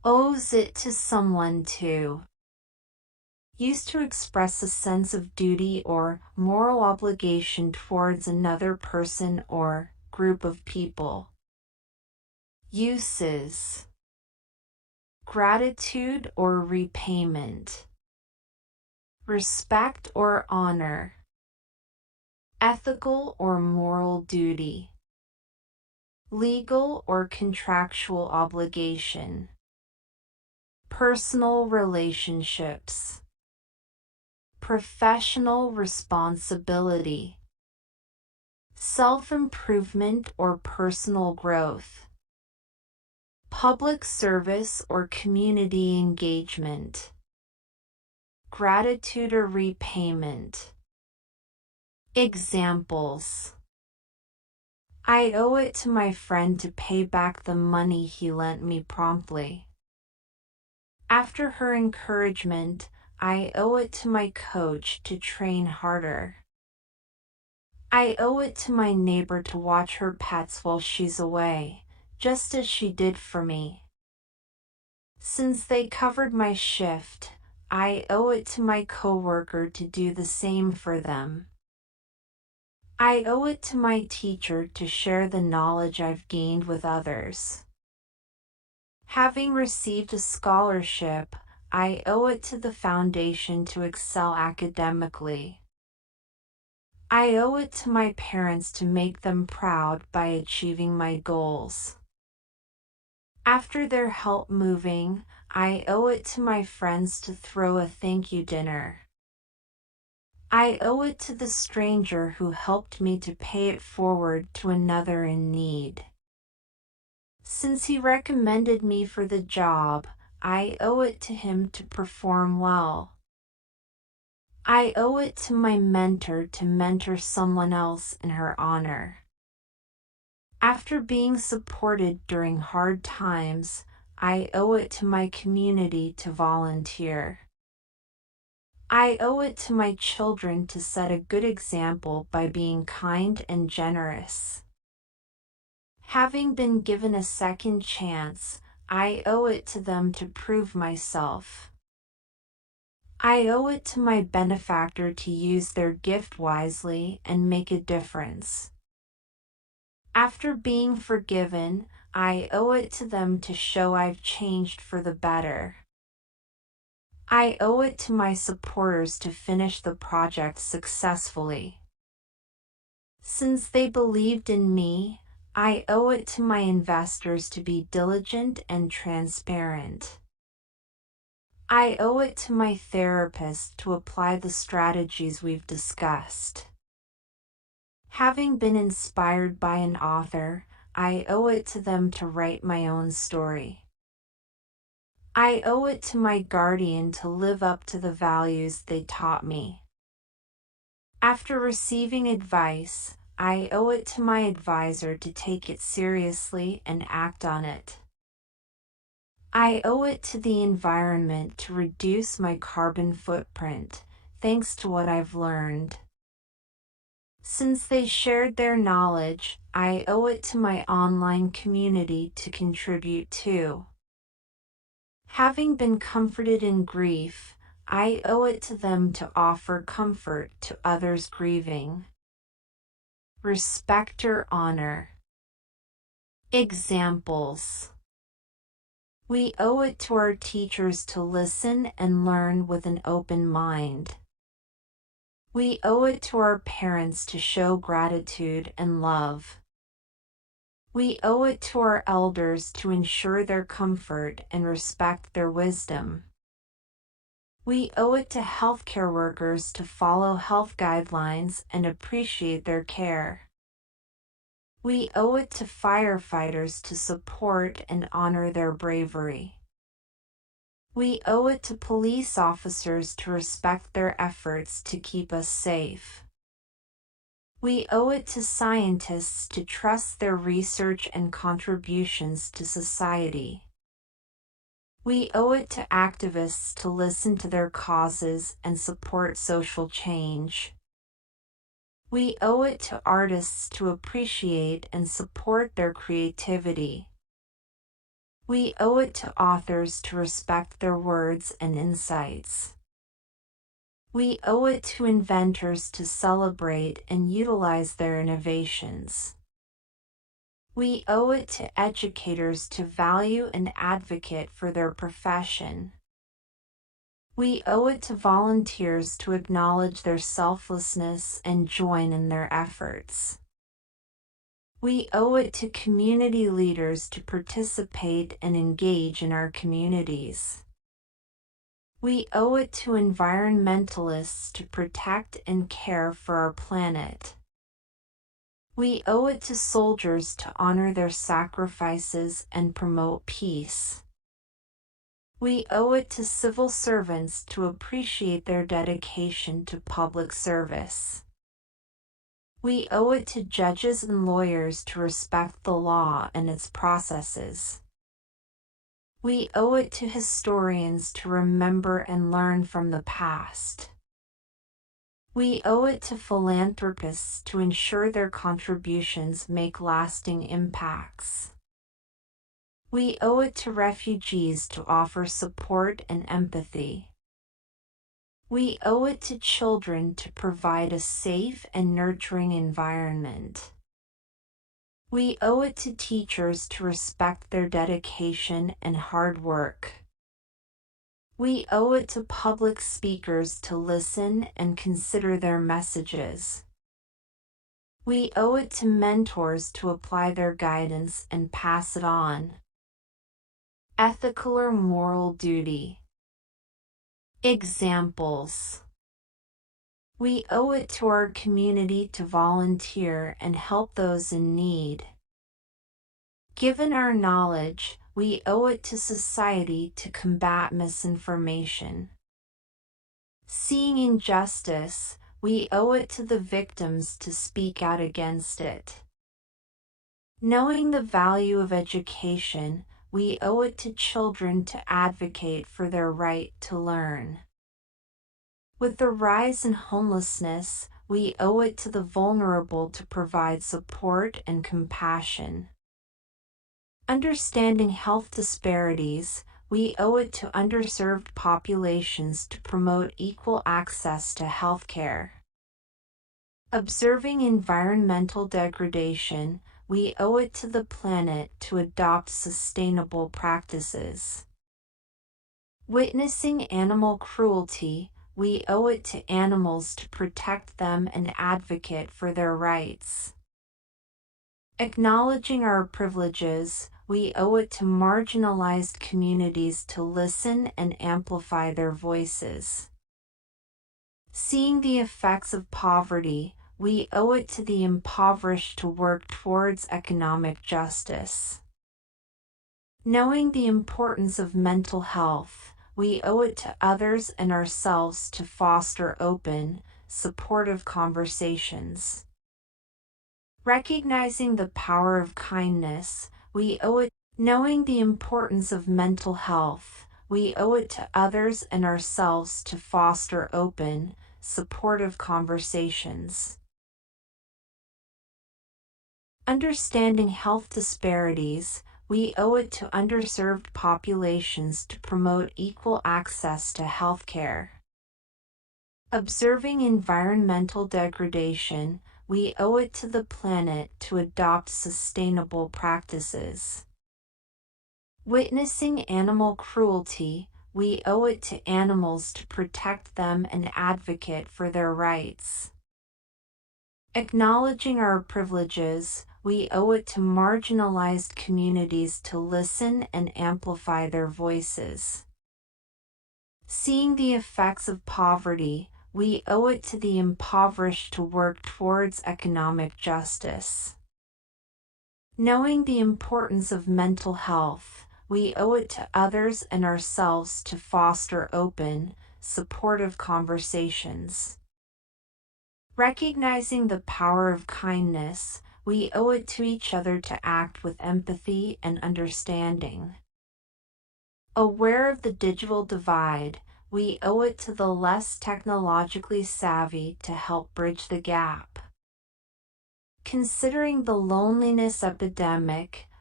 Owes it to someone to. Used to express a sense of duty or moral obligation towards another person or group of people. Uses: gratitude or repayment, respect or honor, ethical or moral duty, legal or contractual obligation, personal relationships, professional responsibility, self-improvement or personal growth, public service or community engagement, gratitude or repayment. Examples: I owe it to my friend to pay back the money he lent me promptly. After her encouragement, I owe it to my coach to train harder. I owe it to my neighbor to watch her pets while she's away, just as she did for me. Since they covered my shift, I owe it to my coworker to do the same for them. I owe it to my teacher to share the knowledge I've gained with others. Having received a scholarship, I owe it to the foundation to excel academically. I owe it to my parents to make them proud by achieving my goals. After their help moving, I owe it to my friends to throw a thank you dinner. I owe it to the stranger who helped me to pay it forward to another in need. Since he recommended me for the job, I owe it to him to perform well. I owe it to my mentor to mentor someone else in her honor. After being supported during hard times, I owe it to my community to volunteer. I owe it to my children to set a good example by being kind and generous. Having been given a second chance, I owe it to them to prove myself. I owe it to my benefactor to use their gift wisely and make a difference. After being forgiven, I owe it to them to show I've changed for the better. I owe it to my supporters to finish the project successfully. Since they believed in me, I owe it to my investors to be diligent and transparent. I owe it to my therapist to apply the strategies we've discussed. Having been inspired by an author, I owe it to them to write my own story. I owe it to my guardian to live up to the values they taught me. After receiving advice, I owe it to my advisor to take it seriously and act on it. I owe it to the environment to reduce my carbon footprint, thanks to what I've learned. Since they shared their knowledge, I owe it to my online community to contribute too. Having been comforted in grief, I owe it to them to offer comfort to others grieving. Respect or honor. Examples: we owe it to our teachers to listen and learn with an open mind. We owe it to our parents to show gratitude and love. We owe it to our elders to ensure their comfort and respect their wisdom. We owe it to healthcare workers to follow health guidelines and appreciate their care. We owe it to firefighters to support and honor their bravery. We owe it to police officers to respect their efforts to keep us safe. We owe it to scientists to trust their research and contributions to society. We owe it to activists to listen to their causes and support social change. We owe it to artists to appreciate and support their creativity. We owe it to authors to respect their words and insights. We owe it to inventors to celebrate and utilize their innovations. We owe it to educators to value and advocate for their profession. We owe it to volunteers to acknowledge their selflessness and join in their efforts. We owe it to community leaders to participate and engage in our communities. We owe it to environmentalists to protect and care for our planet. We owe it to soldiers to honor their sacrifices and promote peace. We owe it to civil servants to appreciate their dedication to public service. We owe it to judges and lawyers to respect the law and its processes. We owe it to historians to remember and learn from the past. We owe it to philanthropists to ensure their contributions make lasting impacts. We owe it to refugees to offer support and empathy. We owe it to children to provide a safe and nurturing environment. We owe it to teachers to respect their dedication and hard work. We owe it to public speakers to listen and consider their messages. We owe it to mentors to apply their guidance and pass it on. Ethical or moral duty. Examples. We owe it to our community to volunteer and help those in need. Given our knowledge, we owe it to society to combat misinformation. Seeing injustice, we owe it to the victims to speak out against it. Knowing the value of education, we owe it to children to advocate for their right to learn. With the rise in homelessness, we owe it to the vulnerable to provide support and compassion. Understanding health disparities, we owe it to underserved populations to promote equal access to health care. Observing environmental degradation, we owe it to the planet to adopt sustainable practices. Witnessing animal cruelty, we owe it to animals to protect them and advocate for their rights. Acknowledging our privileges, we owe it to marginalized communities to listen and amplify their voices. Seeing the effects of poverty, we owe it to the impoverished to work towards economic justice. Knowing the importance of mental health, we owe it to others and ourselves to foster open, supportive conversations. Recognizing the power of kindness, we owe it. Knowing the importance of mental health, we owe it to others and ourselves to foster open, supportive conversations. Understanding health disparities, we owe it to underserved populations to promote equal access to health care. Observing environmental degradation, we owe it to the planet to adopt sustainable practices. Witnessing animal cruelty, we owe it to animals to protect them and advocate for their rights. Acknowledging our privileges, we owe it to marginalized communities to listen and amplify their voices. Seeing the effects of poverty, we owe it to the impoverished to work towards economic justice. Knowing the importance of mental health, we owe it to others and ourselves to foster open, supportive conversations. Recognizing the power of kindness, we owe it to each other to act with empathy and understanding. Aware of the digital divide, we owe it to the less technologically savvy to help bridge the gap. Considering the loneliness epidemic,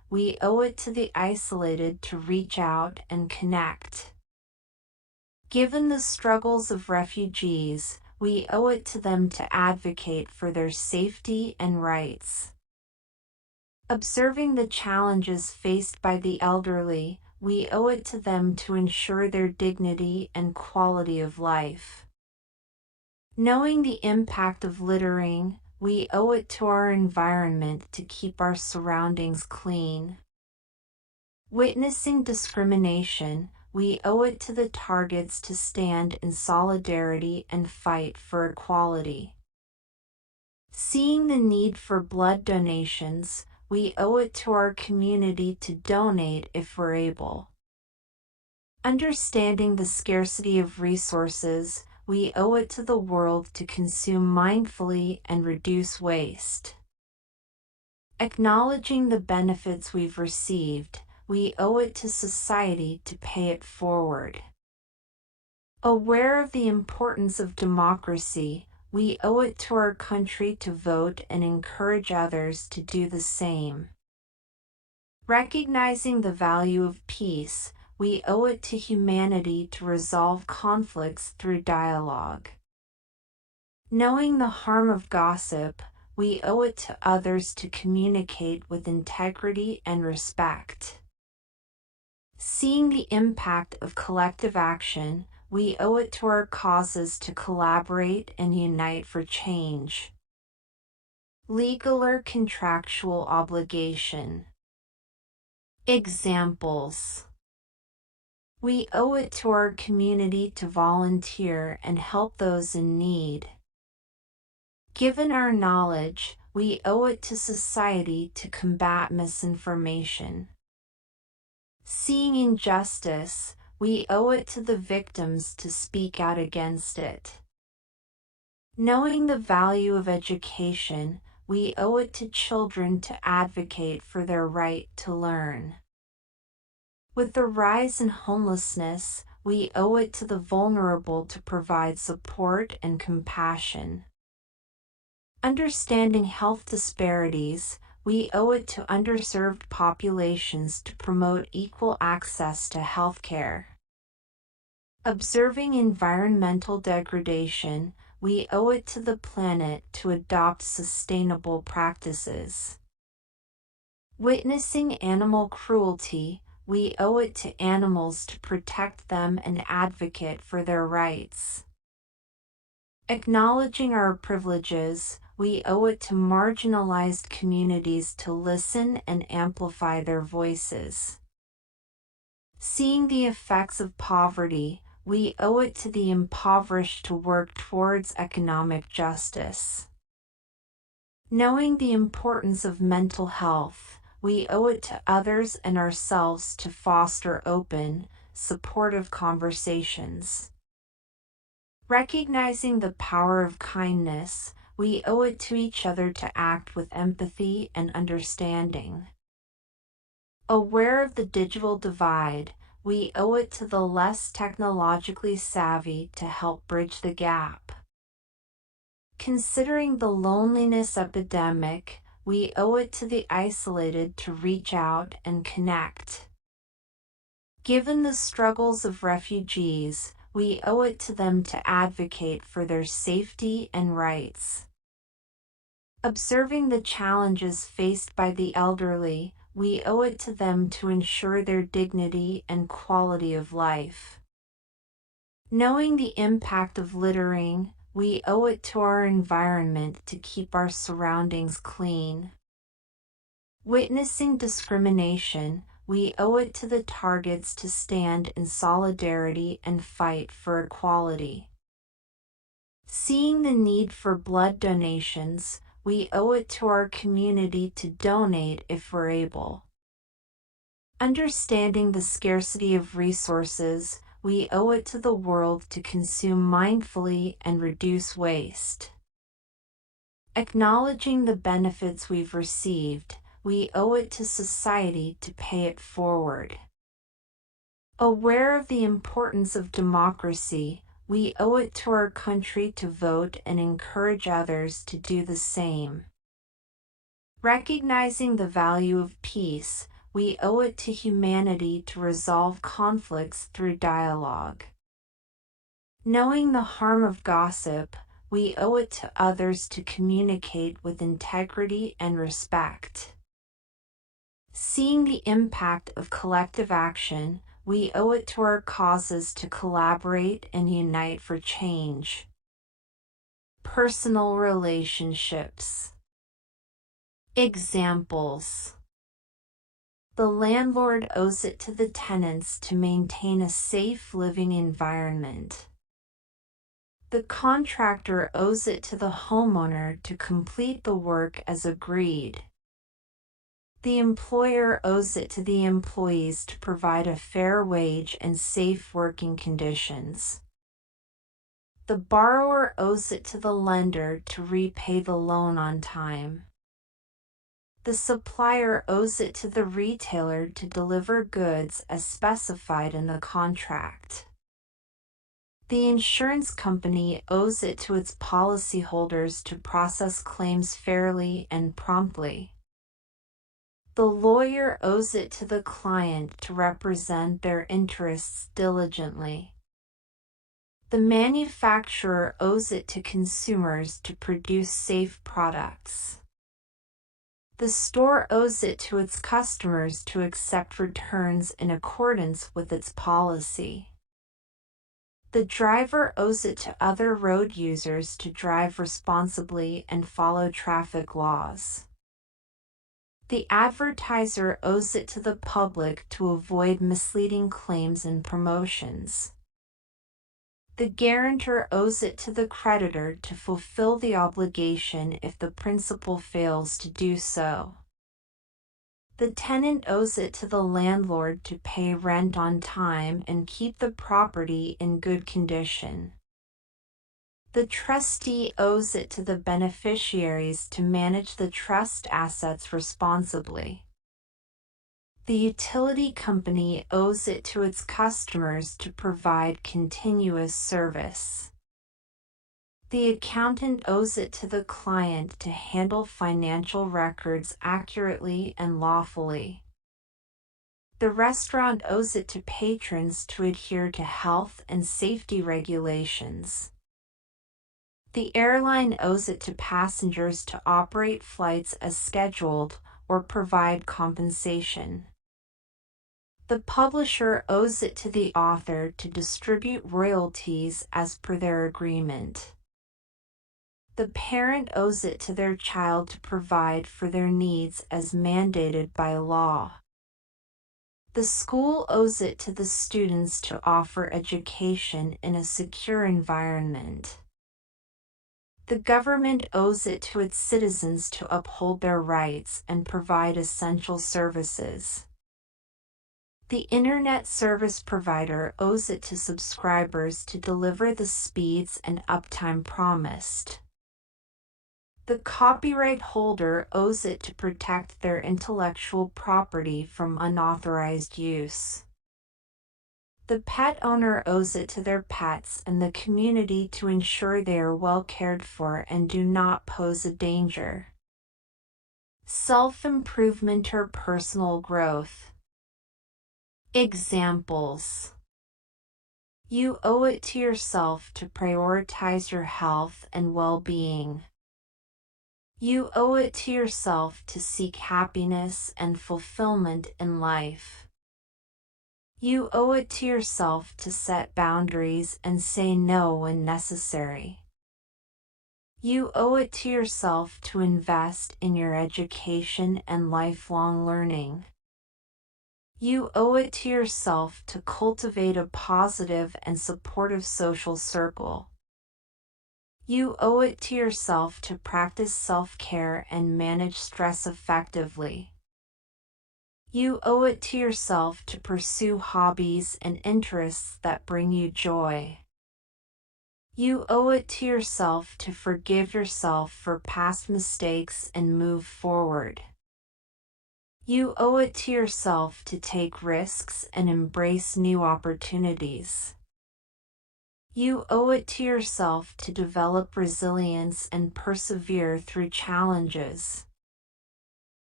we owe it to the isolated to reach out and connect. Given the struggles of refugees, we owe it to them to advocate for their safety and rights. Observing the challenges faced by the elderly, we owe it to them to ensure their dignity and quality of life. Knowing the impact of littering, we owe it to our environment to keep our surroundings clean. Witnessing discrimination, we owe it to the targets to stand in solidarity and fight for equality. Seeing the need for blood donations, we owe it to our community to donate if we're able. Understanding the scarcity of resources, we owe it to the world to consume mindfully and reduce waste. Acknowledging the benefits we've received, we owe it to society to pay it forward. Aware of the importance of democracy, we owe it to our country to vote and encourage others to do the same. Recognizing the value of peace, we owe it to humanity to resolve conflicts through dialogue. Knowing the harm of gossip, we owe it to others to communicate with integrity and respect. Seeing the impact of collective action, we owe it to our causes to collaborate and unite for change. Legal or contractual obligation. Examples. We owe it to our community to volunteer and help those in need. Given our knowledge, we owe it to society to combat misinformation. Seeing injustice, we owe it to the victims to speak out against it. Knowing the value of education, we owe it to children to advocate for their right to learn. With the rise in homelessness, we owe it to the vulnerable to provide support and compassion. Understanding health disparities, we owe it to underserved populations to promote equal access to health care. Observing environmental degradation, we owe it to the planet to adopt sustainable practices. Witnessing animal cruelty, we owe it to animals to protect them and advocate for their rights. Acknowledging our privileges, we owe it to marginalized communities to listen and amplify their voices. Seeing the effects of poverty, we owe it to the impoverished to work towards economic justice. Knowing the importance of mental health, we owe it to others and ourselves to foster open, supportive conversations. Recognizing the power of kindness, we owe it to each other to act with empathy and understanding. Aware of the digital divide, we owe it to the less technologically savvy to help bridge the gap. Considering the loneliness epidemic, we owe it to the isolated to reach out and connect. Given the struggles of refugees, we owe it to them to advocate for their safety and rights. Observing the challenges faced by the elderly, we owe it to them to ensure their dignity and quality of life. Knowing the impact of littering, we owe it to our environment to keep our surroundings clean. Witnessing discrimination, we owe it to the targets to stand in solidarity and fight for equality. Seeing the need for blood donations, we owe it to our community to donate if we're able. Understanding the scarcity of resources, we owe it to the world to consume mindfully and reduce waste. Acknowledging the benefits we've received, we owe it to society to pay it forward. Aware of the importance of democracy, we owe it to our country to vote and encourage others to do the same. Recognizing the value of peace, we owe it to humanity to resolve conflicts through dialogue. Knowing the harm of gossip, we owe it to others to communicate with integrity and respect. Seeing the impact of collective action, we owe it to our causes to collaborate and unite for change. Personal relationships. Examples. The landlord owes it to the tenants to maintain a safe living environment. The contractor owes it to the homeowner to complete the work as agreed. The employer owes it to the employees to provide a fair wage and safe working conditions. The borrower owes it to the lender to repay the loan on time. The supplier owes it to the retailer to deliver goods as specified in the contract. The insurance company owes it to its policyholders to process claims fairly and promptly. The lawyer owes it to the client to represent their interests diligently. The manufacturer owes it to consumers to produce safe products. The store owes it to its customers to accept returns in accordance with its policy. The driver owes it to other road users to drive responsibly and follow traffic laws. The advertiser owes it to the public to avoid misleading claims and promotions. The guarantor owes it to the creditor to fulfill the obligation if the principal fails to do so. The tenant owes it to the landlord to pay rent on time and keep the property in good condition. The trustee owes it to the beneficiaries to manage the trust assets responsibly. The utility company owes it to its customers to provide continuous service. The accountant owes it to the client to handle financial records accurately and lawfully. The restaurant owes it to patrons to adhere to health and safety regulations. The airline owes it to passengers to operate flights as scheduled or provide compensation. The publisher owes it to the author to distribute royalties as per their agreement. The parent owes it to their child to provide for their needs as mandated by law. The school owes it to the students to offer education in a secure environment. The government owes it to its citizens to uphold their rights and provide essential services. The Internet service provider owes it to subscribers to deliver the speeds and uptime promised. The copyright holder owes it to protect their intellectual property from unauthorized use. The pet owner owes it to their pets and the community to ensure they are well cared for and do not pose a danger. Self-improvement or personal growth. Examples. You owe it to yourself to prioritize your health and well-being. You owe it to yourself to seek happiness and fulfillment in life. You owe it to yourself to set boundaries and say no when necessary. You owe it to yourself to invest in your education and lifelong learning. You owe it to yourself to cultivate a positive and supportive social circle. You owe it to yourself to practice self-care and manage stress effectively. You owe it to yourself to pursue hobbies and interests that bring you joy. You owe it to yourself to forgive yourself for past mistakes and move forward. You owe it to yourself to take risks and embrace new opportunities. You owe it to yourself to develop resilience and persevere through challenges.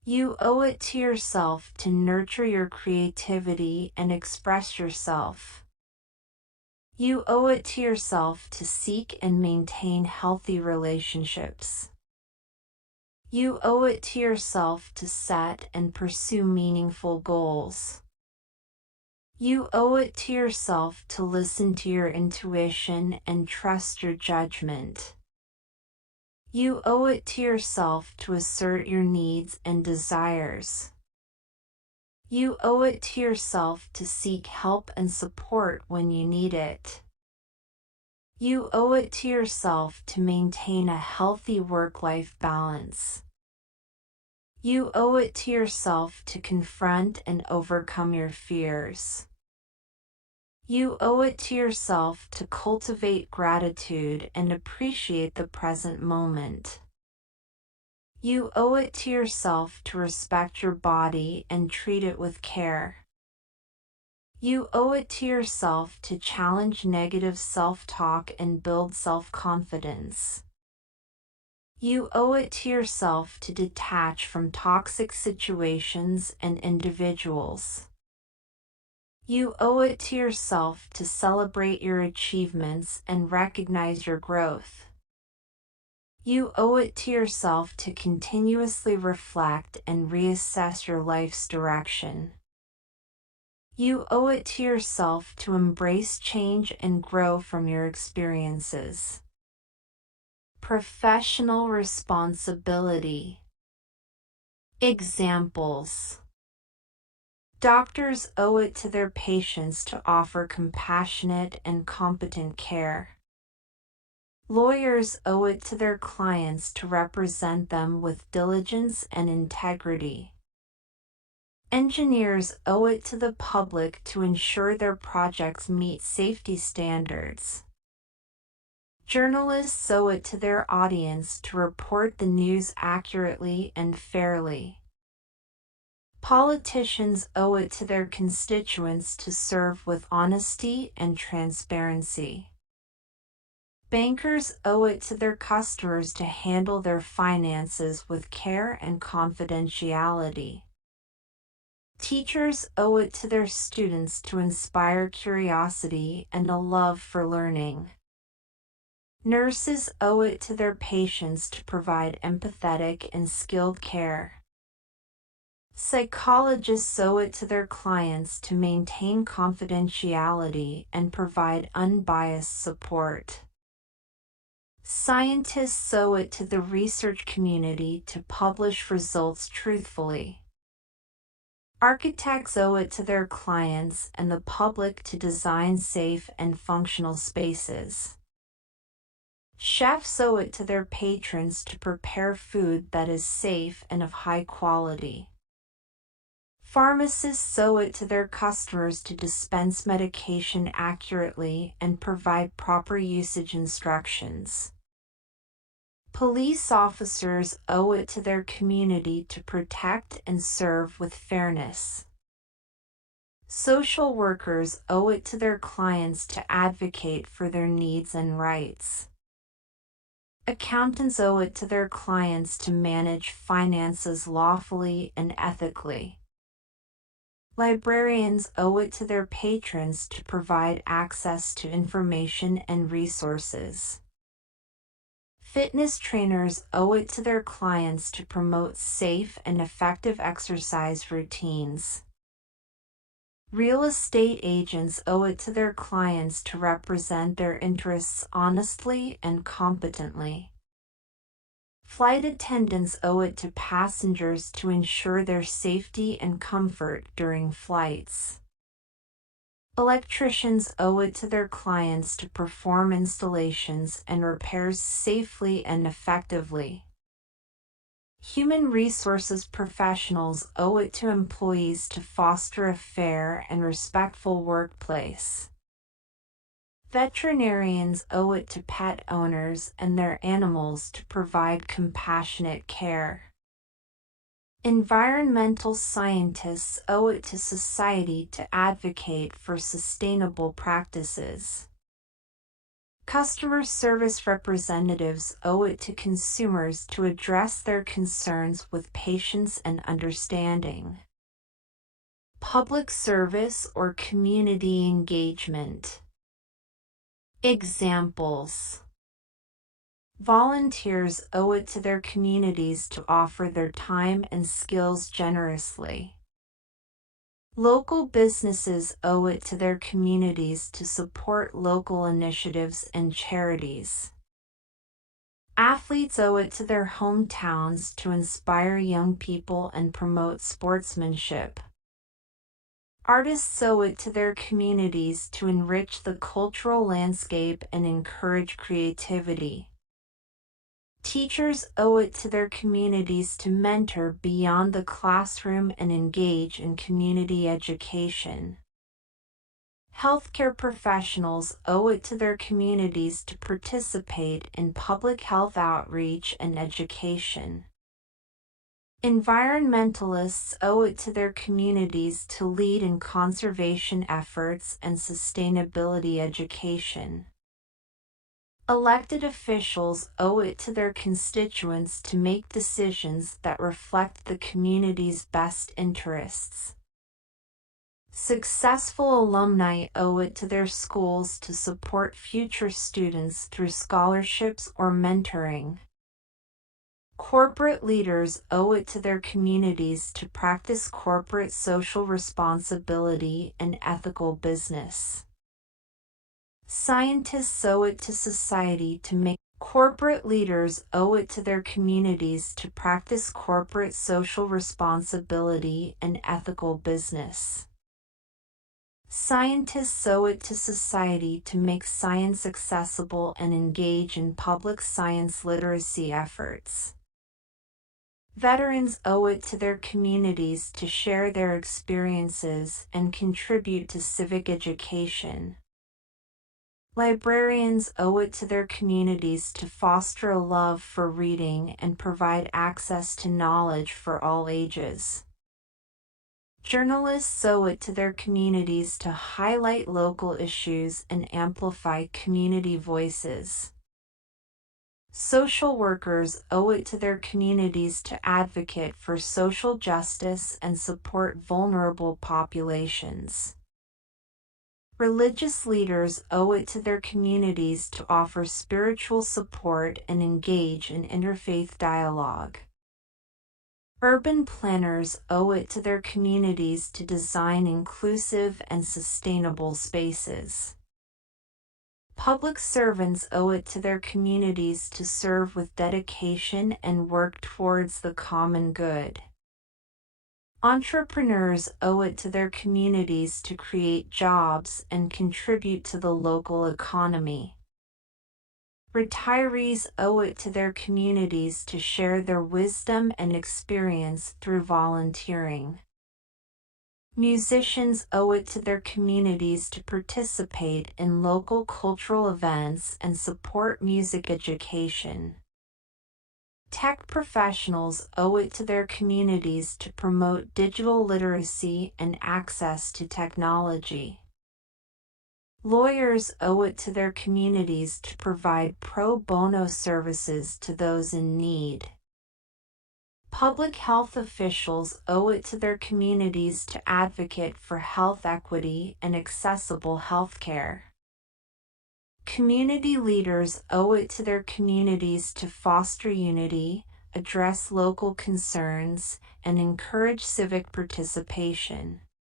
You owe it to yourself to nurture your creativity and express yourself. You owe it to yourself to seek and maintain healthy relationships. You owe it to yourself to set and pursue meaningful goals. You owe it to yourself to listen to your intuition and trust your judgment. You owe it to yourself to assert your needs and desires. You owe it to yourself to seek help and support when you need it. You owe it to yourself to maintain a healthy work-life balance. You owe it to yourself to confront and overcome your fears. You owe it to yourself to cultivate gratitude and appreciate the present moment. You owe it to yourself to respect your body and treat it with care. You owe it to yourself to challenge negative self-talk and build self-confidence. You owe it to yourself to detach from toxic situations and individuals. You owe it to yourself to celebrate your achievements and recognize your growth. You owe it to yourself to continuously reflect and reassess your life's direction. You owe it to yourself to embrace change and grow from your experiences. Professional responsibility. Examples: doctors owe it to their patients to offer compassionate and competent care. Lawyers owe it to their clients to represent them with diligence and integrity. Engineers owe it to the public to ensure their projects meet safety standards. Journalists owe it to their audience to report the news accurately and fairly. Politicians owe it to their constituents to serve with honesty and transparency. Bankers owe it to their customers to handle their finances with care and confidentiality. Teachers owe it to their students to inspire curiosity and a love for learning. Nurses owe it to their patients to provide empathetic and skilled care. Psychologists owe it to their clients to maintain confidentiality and provide unbiased support. Scientists owe it to the research community to publish results truthfully. Architects owe it to their clients and the public to design safe and functional spaces. Chefs owe it to their patrons to prepare food that is safe and of high quality. Pharmacists owe it to their customers to dispense medication accurately and provide proper usage instructions. Police officers owe it to their community to protect and serve with fairness. Social workers owe it to their clients to advocate for their needs and rights. Accountants owe it to their clients to manage finances lawfully and ethically. Librarians owe it to their patrons to provide access to information and resources. Fitness trainers owe it to their clients to promote safe and effective exercise routines. Real estate agents owe it to their clients to represent their interests honestly and competently. Flight attendants owe it to passengers to ensure their safety and comfort during flights. Electricians owe it to their clients to perform installations and repairs safely and effectively. Human resources professionals owe it to employees to foster a fair and respectful workplace. Veterinarians owe it to pet owners and their animals to provide compassionate care. Environmental scientists owe it to society to advocate for sustainable practices. Customer service representatives owe it to consumers to address their concerns with patience and understanding. Public service or community engagement. Examples: volunteers owe it to their communities to offer their time and skills generously. Local businesses owe it to their communities to support local initiatives and charities. Athletes owe it to their hometowns to inspire young people and promote sportsmanship. Artists owe it to their communities to enrich the cultural landscape and encourage creativity. Teachers owe it to their communities to mentor beyond the classroom and engage in community education. Healthcare professionals owe it to their communities to participate in public health outreach and education. Environmentalists owe it to their communities to lead in conservation efforts and sustainability education. Elected officials owe it to their constituents to make decisions that reflect the community's best interests. Successful alumni owe it to their schools to support future students through scholarships or mentoring. Corporate leaders owe it to their communities to practice corporate social responsibility and ethical business. Scientists owe it to society to make. Corporate leaders owe it to their communities to practice corporate social responsibility and ethical business. Scientists owe it to society to make science accessible and engage in public science literacy efforts. Veterans owe it to their communities to share their experiences and contribute to civic education. Librarians owe it to their communities to foster a love for reading and provide access to knowledge for all ages. Journalists owe it to their communities to highlight local issues and amplify community voices. Social workers owe it to their communities to advocate for social justice and support vulnerable populations. Religious leaders owe it to their communities to offer spiritual support and engage in interfaith dialogue. Urban planners owe it to their communities to design inclusive and sustainable spaces. Public servants owe it to their communities to serve with dedication and work towards the common good. Entrepreneurs owe it to their communities to create jobs and contribute to the local economy. Retirees owe it to their communities to share their wisdom and experience through volunteering. Musicians owe it to their communities to participate in local cultural events and support music education. Tech professionals owe it to their communities to promote digital literacy and access to technology. Lawyers owe it to their communities to provide pro bono services to those in need. Public health officials owe it to their communities to advocate for health equity and accessible health care. Community leaders owe it to their communities to foster unity, address local concerns, and encourage civic participation.